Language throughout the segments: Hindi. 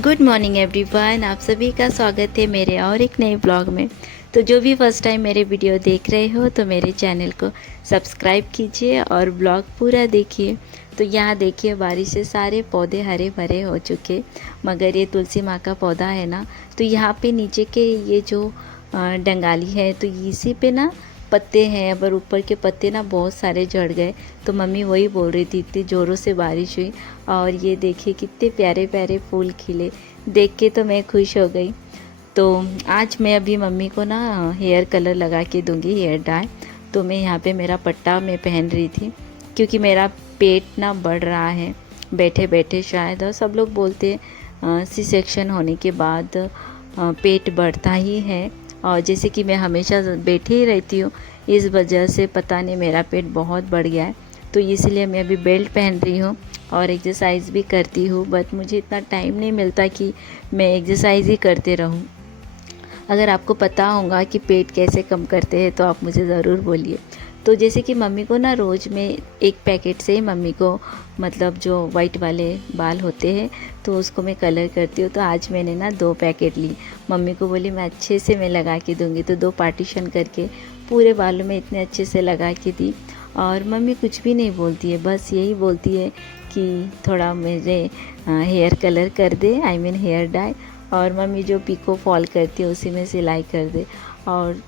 गुड मॉर्निंग एवरीवन, आप सभी का स्वागत है मेरे और एक नए ब्लॉग में। तो जो भी फर्स्ट टाइम मेरे वीडियो देख रहे हो तो मेरे चैनल को सब्सक्राइब कीजिए और ब्लॉग पूरा देखिए। तो यहाँ देखिए बारिश से सारे पौधे हरे भरे हो चुके, मगर ये तुलसी माँ का पौधा है ना, तो यहाँ पे नीचे के ये जो डंगाली है तो इसी पे ना पत्ते हैं, पर ऊपर के पत्ते ना बहुत सारे झड़ गए। तो मम्मी वही बोल रही थी, इतनी ज़ोरों से बारिश हुई और ये देखिए कितने प्यारे प्यारे फूल खिले, देख के तो मैं खुश हो गई। तो आज मैं अभी मम्मी को ना हेयर कलर लगा के दूंगी, हेयर डाई। तो मैं यहाँ पे मेरा पट्टा मैं पहन रही थी, क्योंकि मेरा पेट ना बढ़ रहा है बैठे बैठे शायद, और सब लोग बोलते हैं सी सेक्शन होने के बाद पेट बढ़ता ही है। और जैसे कि मैं हमेशा बैठी ही रहती हूँ, इस वजह से पता नहीं मेरा पेट बहुत बढ़ गया है। तो इसलिए मैं अभी बेल्ट पहन रही हूँ और एक्सरसाइज भी करती हूँ, बट मुझे इतना टाइम नहीं मिलता कि मैं एक्सरसाइज ही करते रहूँ। अगर आपको पता होगा कि पेट कैसे कम करते हैं तो आप मुझे ज़रूर बोलिए। तो जैसे कि मम्मी को ना रोज़ में एक पैकेट से ही मम्मी को, मतलब जो वाइट वाले बाल होते हैं तो उसको मैं कलर करती हूँ। तो आज मैंने ना 2 पैकेट ली, मम्मी को बोली मैं अच्छे से मैं लगा के दूँगी। तो 2 पार्टीशन करके पूरे बालों में इतने अच्छे से लगा के दी। और मम्मी कुछ भी नहीं बोलती है, बस यही बोलती है कि थोड़ा मेरे हेयर कलर कर दे, आई मीन हेयर डाई। और मम्मी जो पिको फॉल करती है उसी में सिलाई कर दे, और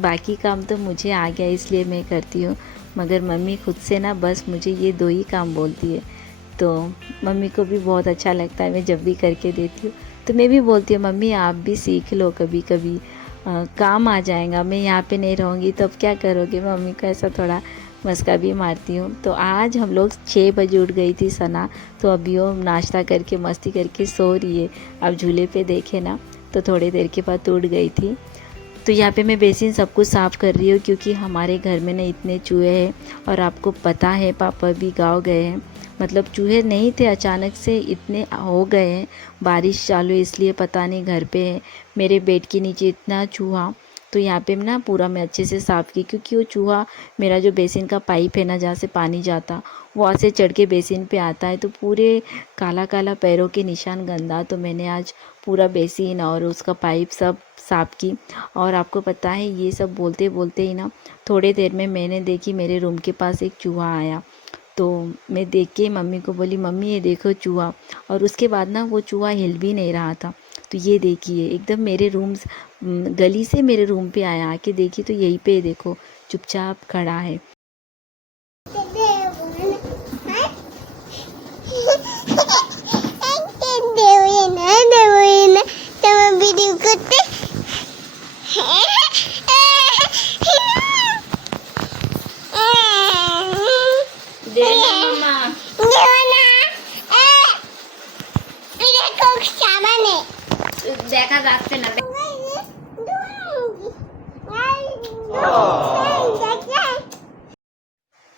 बाकी काम तो मुझे आ गया इसलिए मैं करती हूँ। मगर मम्मी खुद से ना बस मुझे ये 2 ही काम बोलती है। तो मम्मी को भी बहुत अच्छा लगता है मैं जब भी करके देती हूँ। तो मैं भी बोलती हूँ मम्मी आप भी सीख लो, कभी कभी काम आ जाएगा, मैं यहाँ पे नहीं रहूँगी तो अब क्या करोगे। मम्मी को ऐसा थोड़ा मस्का भी मारती हूँ। तो आज हम लोग 6 बजे उठ गई थी सना, तो अभी वो नाश्ता करके मस्ती करके सो रही है। अब झूले पे देखे ना तो थोड़ी देर के बाद उठ गई थी। तो यहाँ पे मैं बेसिन सब कुछ साफ़ कर रही हूँ, क्योंकि हमारे घर में ना इतने चूहे हैं। और आपको पता है पापा भी गाँव गए हैं, मतलब चूहे नहीं थे, अचानक से इतने हो गए हैं, बारिश चालू इसलिए पता नहीं घर पे है। मेरे बेड के नीचे इतना चूहा। तो यहाँ पे ना पूरा मैं अच्छे से साफ़ की, क्योंकि वो चूहा मेरा जो बेसिन का पाइप है ना जहाँ से पानी जाता, वहाँ से चढ़ के बेसिन पे आता है, तो पूरे काला काला पैरों के निशान गंदा। तो मैंने आज पूरा बेसिन और उसका पाइप सब साफ़ की। और आपको पता है ये सब बोलते बोलते ही ना थोड़ी देर में मैंने देखी मेरे रूम के पास एक चूहा आया। तो मैं देख के मम्मी को बोली मम्मी ये देखो चूहा। और उसके बाद ना वो चूहा हिल भी नहीं रहा था। तो ये देखिए एकदम मेरे गली से मेरे रूम पे आया, आके देखी तो यहीं पे देखो चुपचाप खड़ा है। দেখা যাচ্ছে না।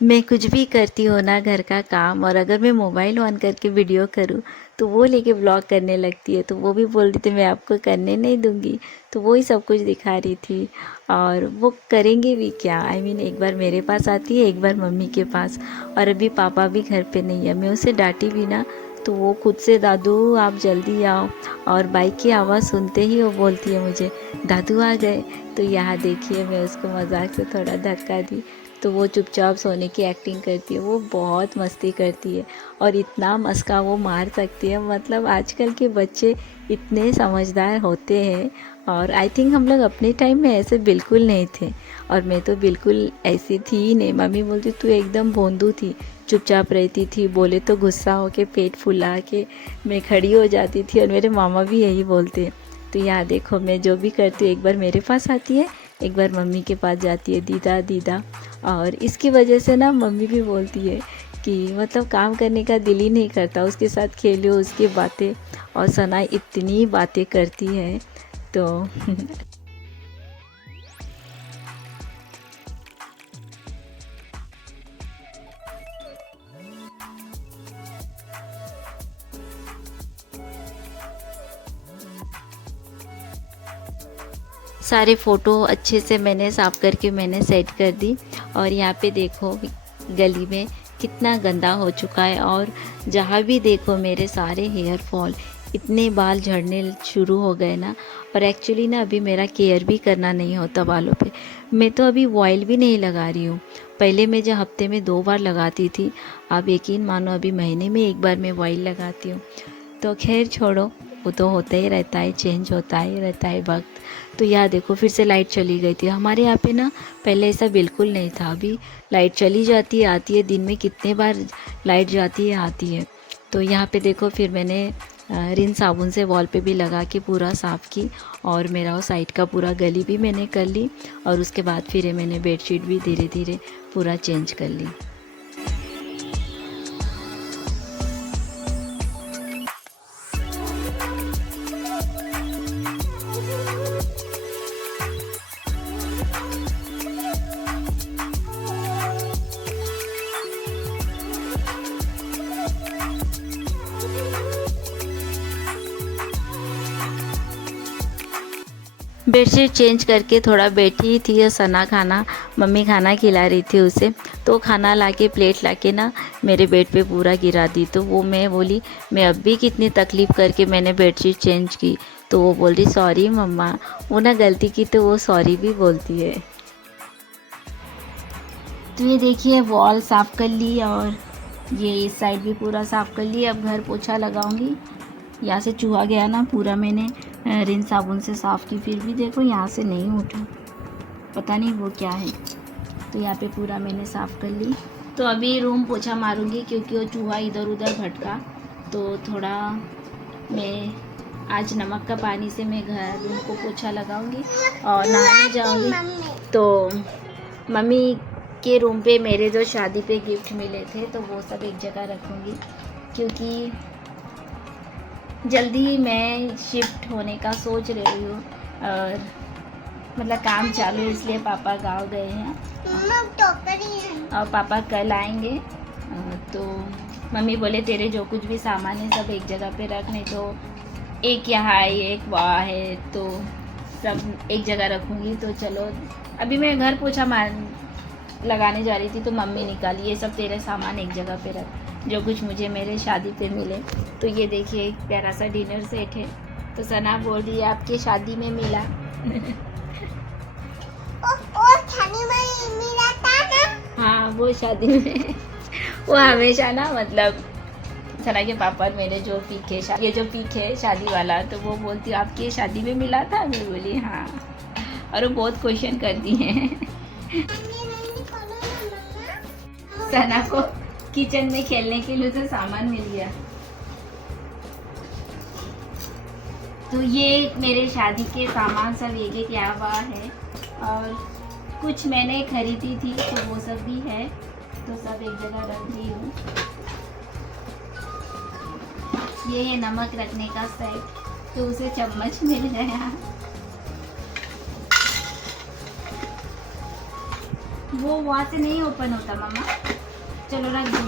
मैं कुछ भी करती हूँ ना घर का काम, और अगर मैं मोबाइल ऑन करके वीडियो करूँ तो वो लेके ब्लॉग करने लगती है। तो वो भी बोल रही थी मैं आपको करने नहीं दूँगी, तो वो ही सब कुछ दिखा रही थी। और वो करेंगे भी क्या, आई मीन एक बार मेरे पास आती है, एक बार मम्मी के पास। और अभी पापा भी घर पे नहीं है, मैं उसे डांटी भी ना तो वो खुद से दादू आप जल्दी आओ। और बाइक की आवाज़ सुनते ही वो बोलती है मुझे दादू आ गए। तो यहाँ देखिए मैं उसको मजाक से थोड़ा धक्का दी, तो वो चुपचाप सोने की एक्टिंग करती है। वो बहुत मस्ती करती है और इतना मस्का वो मार सकती है, मतलब आजकल के बच्चे इतने समझदार होते हैं। और आई थिंक हम लोग अपने टाइम में ऐसे बिल्कुल नहीं थे, और मैं तो बिल्कुल ऐसी थी ही नहीं। मम्मी बोलती तू एकदम भोंदू थी, चुपचाप रहती थी, बोले तो गुस्सा होके पेट फुला के मैं खड़ी हो जाती थी। और मेरे मामा भी यही बोलते हैं। तो यहाँ देखो मैं जो भी करती हूँ, एक बार मेरे पास आती है, एक बार मम्मी के पास जाती है, दीदा दीदा। और इसकी वजह से ना मम्मी भी बोलती है कि मतलब काम करने का दिल ही नहीं करता, उसके साथ खेलो, उसकी बातें। और सना इतनी बातें करती है तो सारे फ़ोटो अच्छे से मैंने साफ़ करके मैंने सेट कर दी। और यहाँ पे देखो गली में कितना गंदा हो चुका है, और जहाँ भी देखो मेरे सारे हेयर फॉल इतने बाल झड़ने शुरू हो गए ना। और एक्चुअली ना अभी मेरा केयर भी करना नहीं होता बालों पे। मैं तो अभी ऑयल भी नहीं लगा रही हूँ। पहले मैं जो हफ्ते में 2 बार लगाती थी, आप यकीन मानो अभी महीने में 1 बार मैं ऑयल लगाती हूँ। तो खैर छोड़ो, वो तो होता ही रहता है, चेंज होता ही रहता है वक्त। तो यहाँ देखो फिर से लाइट चली गई थी। हमारे यहाँ पे ना पहले ऐसा बिल्कुल नहीं था। अभी लाइट चली जाती है आती है, दिन में कितने बार लाइट जाती है आती है। तो यहाँ पे देखो फिर मैंने रिन साबुन से वॉल पे भी लगा के पूरा साफ़ की। और मेरा वो साइड का पूरा गली भी मैंने कर ली। और उसके बाद फिर मैंने बेडशीट भी धीरे धीरे पूरा चेंज कर ली। बेडशीट चेंज करके थोड़ा बैठी थी और सना खाना मम्मी खाना खिला रही थी उसे। तो खाना लाके प्लेट लाके ना मेरे बेड पे पूरा गिरा दी। तो वो मैं बोली मैं अब भी कितनी तकलीफ़ करके मैंने बेडशीट चेंज की। तो वो बोल रही सॉरी मम्मा। वो ना गलती की तो वो सॉरी भी बोलती है। तो ये देखिए वॉल साफ़ कर ली और ये इस साइड भी पूरा साफ़ कर ली। अब घर पोछा लगाऊंगी। यहाँ से चूहा गया ना, पूरा मैंने रिन साबुन से साफ़ की, फिर भी देखो यहाँ से नहीं उठा, पता नहीं वो क्या है। तो यहाँ पे पूरा मैंने साफ़ कर ली। तो अभी रूम पोछा मारूंगी क्योंकि वो चूहा इधर उधर भटका। तो थोड़ा मैं आज नमक का पानी से मैं घर रूम को पोछा लगाऊंगी और नहाने जाऊंगी। तो मम्मी के रूम पे मेरे जो शादी पे गिफ्ट मिले थे तो वो सब एक जगह रखूंगी, क्योंकि जल्दी मैं शिफ्ट होने का सोच रही हूँ। और मतलब काम चालू है, इसलिए पापा गांव गए हैं और पापा कल आएंगे। तो मम्मी बोले तेरे जो कुछ भी सामान है सब एक जगह पे रख, नहीं तो एक यहाँ है एक वहाँ है, तो सब एक जगह रखूँगी। तो चलो अभी मैं घर पोछा लगाने जा रही थी तो मम्मी निकाली ये सब तेरे सामान एक जगह पे रख, जो कुछ मुझे मेरे शादी पे मिले। तो ये देखिए एक प्यारा सा डिनर सेट है। तो सना बोल रही है आपकी शादी में मिला। और शादी में मिला था ना? हाँ वो शादी में वो हमेशा ना मतलब सना के पापा और मेरे जो पीक है, ये जो पीक है शादी वाला, तो वो बोलती आपकी शादी में मिला था। मैं बोली हाँ, और वो बहुत क्वेश्चन करती हैं। सना को किचन में खेलने के लिए उसे सामान मिल गया। तो ये मेरे शादी के सामान सब एक क्या हुआ है, और कुछ मैंने खरीदी थी तो वो सब भी है, तो सब एक जगह रख दी हूँ। ये है नमक रखने का सेट, तो उसे चम्मच मिल गया। वो वहाँ से नहीं ओपन होता मम्मा, चलो रख दो।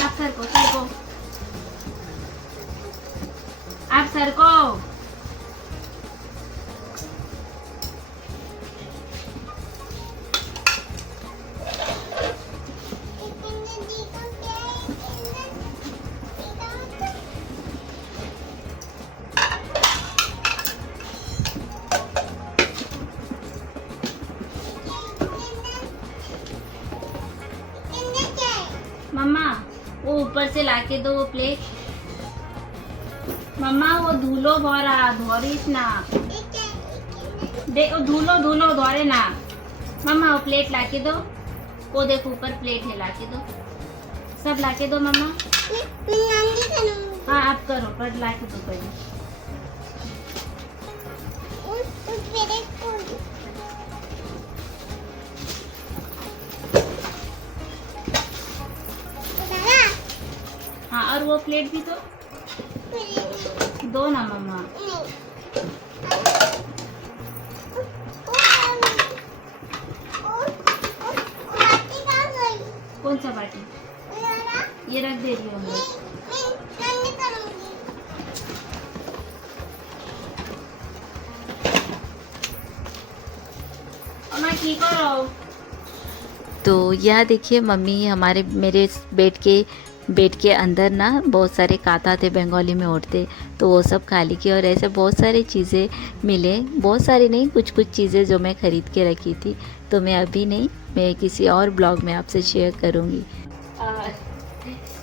आप सर को आप सर को मम्मा वो ऊपर से लाके दो वो प्लेट। मम्मा वो धूलो भरा धोरिस ना दे, धूलो धोरे ना। मम्मा वो प्लेट लाके दो, वो देखो ऊपर प्लेट है, लाके दो, सब लाके दो मम्मा। हाँ आप करो, पर लाके दो पहले। हाँ और वो प्लेट भी दो ना मम्मा। कौन सा बाटी? ये रख दे रही हूँ। तो यह देखिए मम्मी हमारे मेरे बेड के अंदर ना बहुत सारे काता थे, बंगाली में उड़ते, तो वो सब खा ली की। और ऐसे बहुत सारी चीज़ें मिले, बहुत सारी नहीं, कुछ कुछ चीज़ें जो मैं ख़रीद के रखी थी, तो मैं अभी नहीं, मैं किसी और ब्लॉग में आपसे शेयर करूँगी।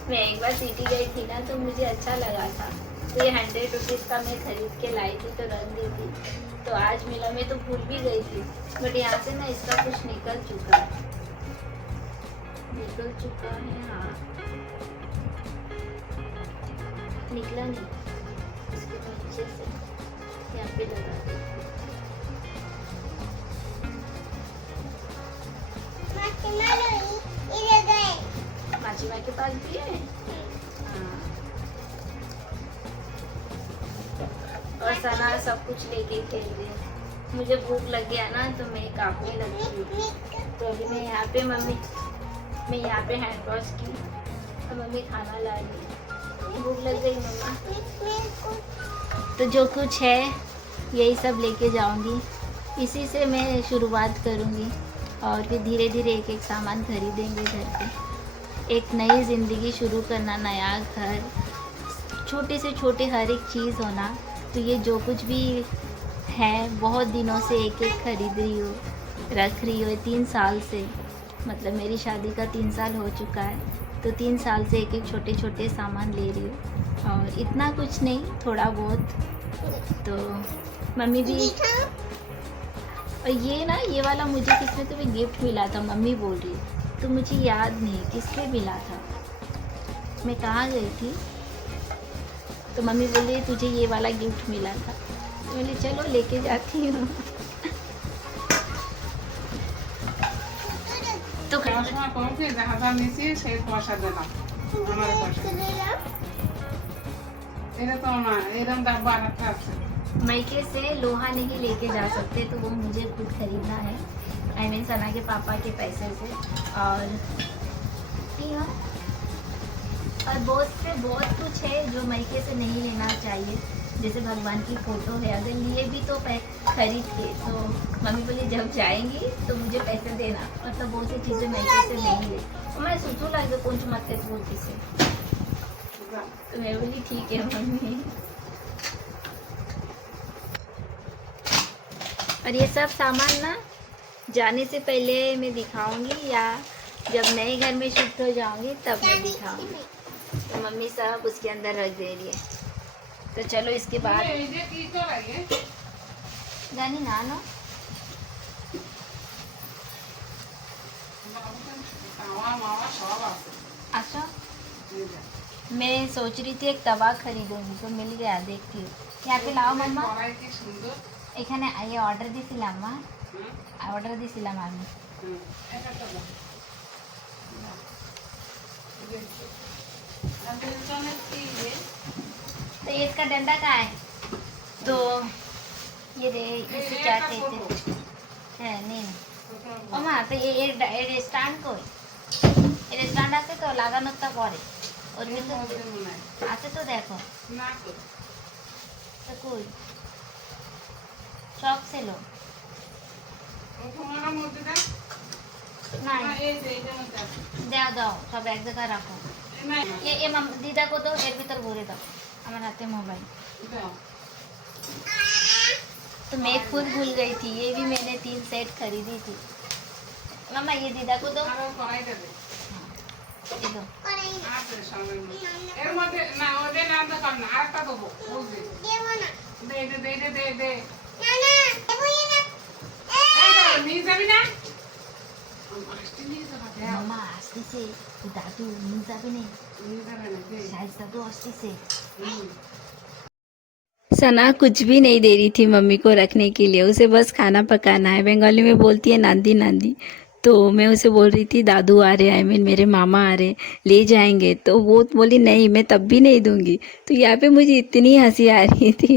मैं एक बार सिटी गई थी ना, तो मुझे अच्छा लगा था, तो ये 100 रुपीज़ का मैं ख़रीद के लाई थी, तो रख दी थी। तो आज मिला, मैं तो भूल भी गई थी, बट यहाँ से ना इसका कुछ निकल चुका है, हाँ, निकला नहीं, इसके नीचे से यहाँ पे लगा दे। माची माँ के पास भी है, हाँ। और सना सब कुछ लेके खेल रही है। मुझे भूख लग गया ना, तो मैं काफी लगती हूँ, तो अभी मैं यहाँ पे मैं यहाँ पे हैंड वॉश की, और मम्मी खाना ला रही। भूख लग गई मम्मा, तो जो कुछ है यही सब लेके जाऊंगी, इसी से मैं शुरुआत करूंगी, और फिर धीरे धीरे एक एक सामान खरीदेंगे घर पे। एक नई ज़िंदगी शुरू करना, नया घर, छोटे से छोटे हर एक चीज़ होना। तो ये जो कुछ भी है, बहुत दिनों से एक एक खरीद रही हो, रख रही हो, 3 साल से, मतलब मेरी शादी का 3 साल हो चुका है, तो 3 साल से एक एक छोटे छोटे सामान ले रही हूँ, और इतना कुछ नहीं, थोड़ा बहुत। तो मम्मी भी, और ये ना, ये वाला मुझे किसने तुम्हें गिफ्ट मिला था, मम्मी बोल रही है, तो मुझे याद नहीं किसके मिला था, मैं कहाँ गई थी, तो मम्मी बोल रही तुझे ये वाला गिफ्ट मिला था, तो मैंने चलो लेके जाती हूँ। तो मायके से लोहा नहीं लेके जा सकते, तो वो मुझे खुद खरीदना है, आई मीन सना के पापा के पैसे से। और बहुत कुछ है जो मायके से नहीं लेना चाहिए, जैसे भगवान की फ़ोटो है, अगर लिए भी तो खरीद के, तो मम्मी बोली जब जाएंगी तो मुझे पैसे देना, मतलब बहुत सी चीज़ें मायके से नहीं ले, तो मैं सोचू लगे कौन मत बोलती से, तो मैं बोली ठीक है मम्मी। और ये सब सामान ना जाने से पहले मैं दिखाऊंगी, या जब नए घर में शिफ्ट हो जाऊंगी तब मैं दिखाऊंगी। तो मम्मी सब उसके अंदर रख दे रही है, तो चलो इसके बाद गानी नानो अच्छा, मैं सोच रही थी एक तवा खरीदूंगी, तो मिल गया, देखती हूँ। यहाँ पे लाओ मम्मा, এখানে আইয়ে অর্ডার দিছিলাম মা, অর্ডার দিছিলাম আমি। तो इसका डंडा कहाँ है, तो ये रे, इसे क्या कहते हैं, नहीं ও মা, তো এর স্ট্যান্ড কই, এর স্ট্যান্ড আছে তো লাগানোরটা পরে, ওর ভিতর আছে তো, দেখো না, তো কই শখ ছিল দাও দাও, সব এক জায়গায় রাখো। ये दीदा को दो, एक भीतर भरे दो, हमारे हाथ में मोबाइल। तो मैं खुद भूल गई थी, ये भी मैंने 3 सेट खरीदी थी। मामा ये दीदा को दो, ये दो। मामा आस्ते से, दादू नींद जाबे नहीं, शायद दादू आस्ते से। सना कुछ भी नहीं दे रही थी मम्मी को रखने के लिए, उसे बस खाना पकाना है, बंगाली में बोलती है नांदी नांदी। तो मैं उसे बोल रही थी दादू आ रहे, आई मीन मेरे मामा आ रहे, ले जाएंगे, तो वो बोली नहीं मैं तब भी नहीं दूंगी। तो यहाँ पे मुझे इतनी हंसी आ रही थी।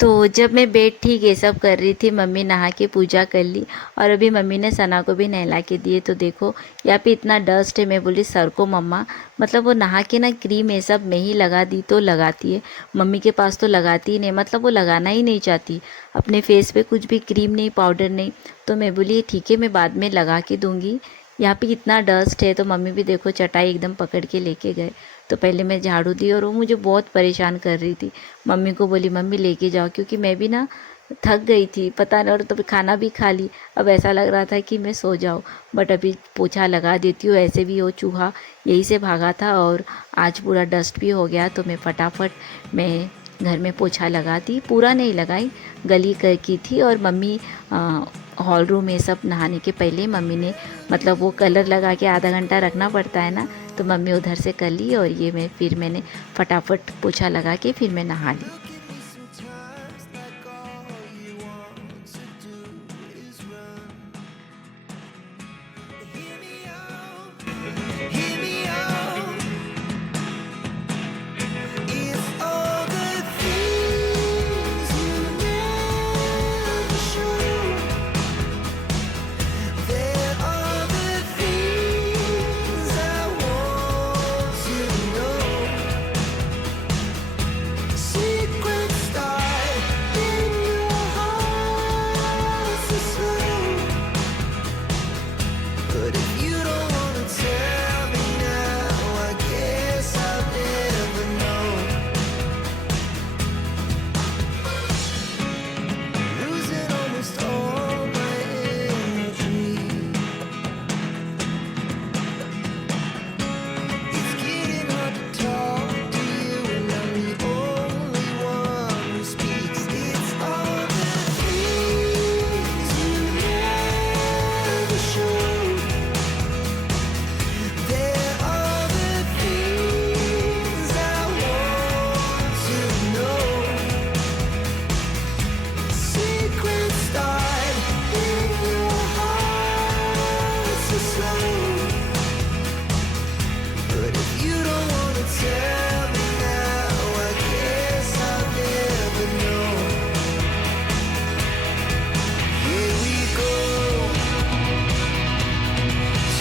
तो जब मैं बैठी ये सब कर रही थी, मम्मी नहा के पूजा कर ली और अभी मम्मी ने सना को भी नहला के दिए। तो देखो यहाँ पे इतना डस्ट है। मैं बोली सर को मम्मा, मतलब वो नहा के ना क्रीम ये सब मैं ही लगा दी तो लगाती है, मम्मी के पास तो लगाती ही नहीं, मतलब वो लगाना ही नहीं चाहती अपने फेस पे कुछ भी, क्रीम नहीं, पाउडर नहीं। तो मैं बोली ठीक है, मैं बाद में लगा के दूँगी। यहाँ पे इतना डस्ट है। तो मम्मी भी देखो चटाई एकदम पकड़ के लेके गए। तो पहले मैं झाड़ू दी और वो मुझे बहुत परेशान कर रही थी। मम्मी को बोली मम्मी लेके जाओ, क्योंकि मैं भी ना थक गई थी, पता नहीं। और तो खाना भी खा ली, अब ऐसा लग रहा था कि मैं सो जाऊँ, बट अभी पोछा लगा देती हूँ। ऐसे भी वो चूहा यही से भागा था और आज पूरा डस्ट भी हो गया। तो मैं फटाफट मैं घर में पोछा लगा दी, पूरा नहीं लगाई, गली कर की थी। और मम्मी हॉल रूम में सब नहाने के पहले मम्मी ने मतलब वो कलर लगा के आधा घंटा रखना पड़ता है ना, तो मम्मी उधर से कर ली। और ये मैंने फटाफट पोछा लगा के फिर मैं नहा ली।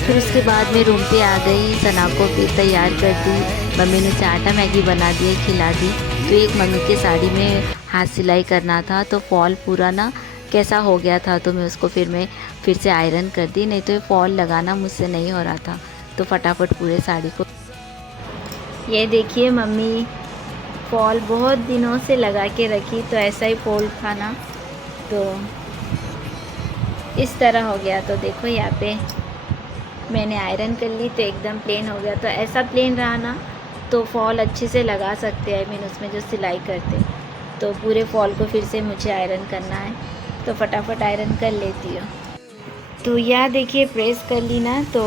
फिर उसके बाद मैं रूम पे आ गई, सना को फिर तैयार कर दी। मम्मी ने उसे आटा मैगी बना दिया, खिला दी। तो एक मम्मी की साड़ी में हाथ सिलाई करना था, तो फॉल पूरा ना कैसा हो गया था, तो मैं उसको फिर से आयरन कर दी। नहीं तो ये फॉल लगाना मुझसे नहीं हो रहा था। तो फटाफट पूरे साड़ी को, ये देखिए मम्मी फॉल बहुत दिनों से लगा के रखी, तो ऐसा ही फॉल था ना, तो इस तरह हो गया। तो देखो यहाँ पे मैंने आयरन कर ली तो एकदम प्लेन हो गया। तो ऐसा प्लेन रहा ना तो फॉल अच्छे से लगा सकते हैं, मीन उसमें जो सिलाई करते। तो पूरे फॉल को फिर से मुझे आयरन करना है, तो फटाफट आयरन कर लेती हूँ। तो यह देखिए प्रेस कर ली ना, तो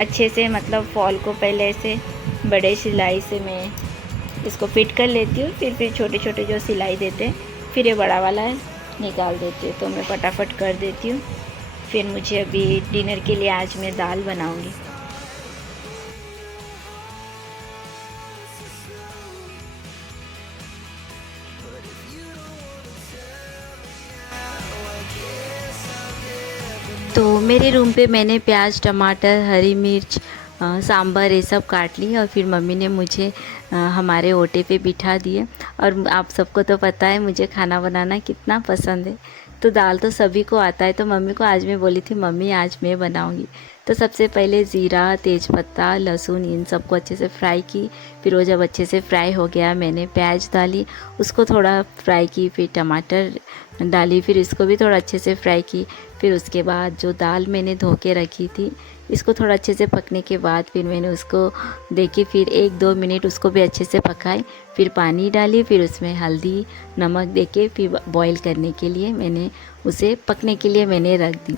अच्छे से मतलब फॉल को पहले ऐसे बड़े सिलाई से मैं इसको फिट कर लेती हूँ। फिर छोटे छोटे जो सिलाई देते हैं फिर ये बड़ा वाला निकाल देती हूँ। तो मैं फटाफट कर देती हूँ। फिर मुझे अभी डिनर के लिए आज मैं दाल बनाऊँगी। तो मेरे रूम पे मैंने प्याज, टमाटर, हरी मिर्च, सांभर ये सब काट ली। और फिर मम्मी ने मुझे हमारे ओटे पे बिठा दिए। और आप सबको तो पता है मुझे खाना बनाना कितना पसंद है, तो दाल तो सभी को आता है। तो मम्मी को आज मैं बोली थी मम्मी आज मैं बनाऊंगी। तो सबसे पहले ज़ीरा, तेज़पत्ता, लहसुन इन सबको अच्छे से फ्राई की। फिर वो जब अच्छे से फ्राई हो गया मैंने प्याज डाली, उसको थोड़ा फ्राई की। फिर टमाटर डाली, फिर इसको भी थोड़ा अच्छे से फ्राई की। फिर उसके बाद जो दाल मैंने धो के रखी थी इसको थोड़ा अच्छे से पकने के बाद फिर मैंने उसको देखी, फिर 1-2 मिनट उसको भी अच्छे से पकाई। फिर पानी डाली, फिर उसमें हल्दी, नमक देके फिर बॉईल करने के लिए मैंने उसे पकने के लिए मैंने रख दी।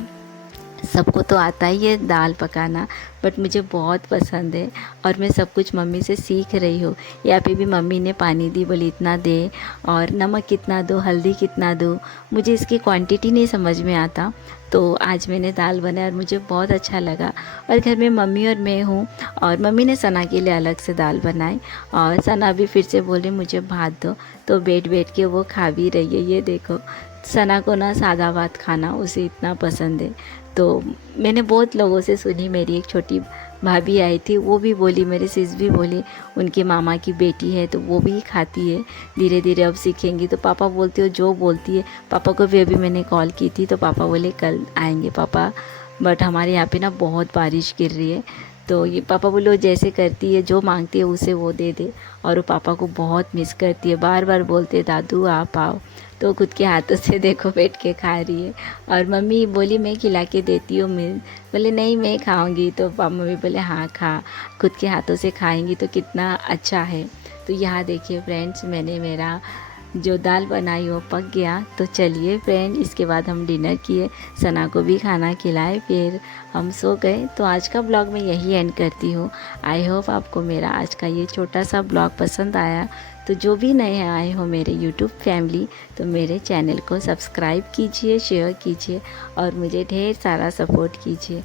सबको तो आता ही है दाल पकाना, बट मुझे बहुत पसंद है और मैं सब कुछ मम्मी से सीख रही हूँ। यहाँ पे भी मम्मी ने पानी दी, बोली इतना दे और नमक कितना दो, हल्दी कितना दो, मुझे इसकी क्वांटिटी नहीं समझ में आता। तो आज मैंने दाल बनाया और मुझे बहुत अच्छा लगा। और घर में मम्मी और मैं हूँ और मम्मी ने सना के लिए अलग से दाल बनाई और सना भी फिर से बोले मुझे भात दो, तो बैठ बैठ के वो खा भी रही है। ये देखो, सना को ना सादा भात खाना उसे इतना पसंद है। तो मैंने बहुत लोगों से सुनी, मेरी एक छोटी भाभी आई थी, वो भी बोली, मेरी सिस भी बोली उनके मामा की बेटी है तो वो भी खाती है, धीरे धीरे अब सीखेंगी। तो पापा बोलते हो जो बोलती है। पापा को भी अभी मैंने कॉल की थी तो पापा बोले कल आएंगे पापा, बट हमारे यहाँ पे ना बहुत बारिश गिर रही है। तो ये पापा बोलो जैसे करती है, जो मांगती है उसे वो दे दे। और वो पापा को बहुत मिस करती है, बार बार बोलते हैं दादू आप आओ। तो खुद के हाथों से देखो बैठ के खा रही है। और मम्मी बोली मैं खिला के देती हूँ, मैं बोले नहीं मैं खाऊंगी। तो मम्मी बोले हाँ खा, खुद के हाथों से खाएंगी तो कितना अच्छा है। तो यहाँ देखिए फ्रेंड्स, मैंने मेरा जो दाल बनाई वो पक गया। तो चलिए फ्रेंड, इसके बाद हम डिनर किए, सना को भी खाना खिलाए, फिर हम सो गए। तो आज का ब्लॉग मैं यही एंड करती हूँ। आई होप आपको मेरा आज का ये छोटा सा ब्लॉग पसंद आया। तो जो भी नए आए हो मेरे यूट्यूब फैमिली, तो मेरे चैनल को सब्सक्राइब कीजिए, शेयर कीजिए और मुझे ढेर सारा सपोर्ट कीजिए।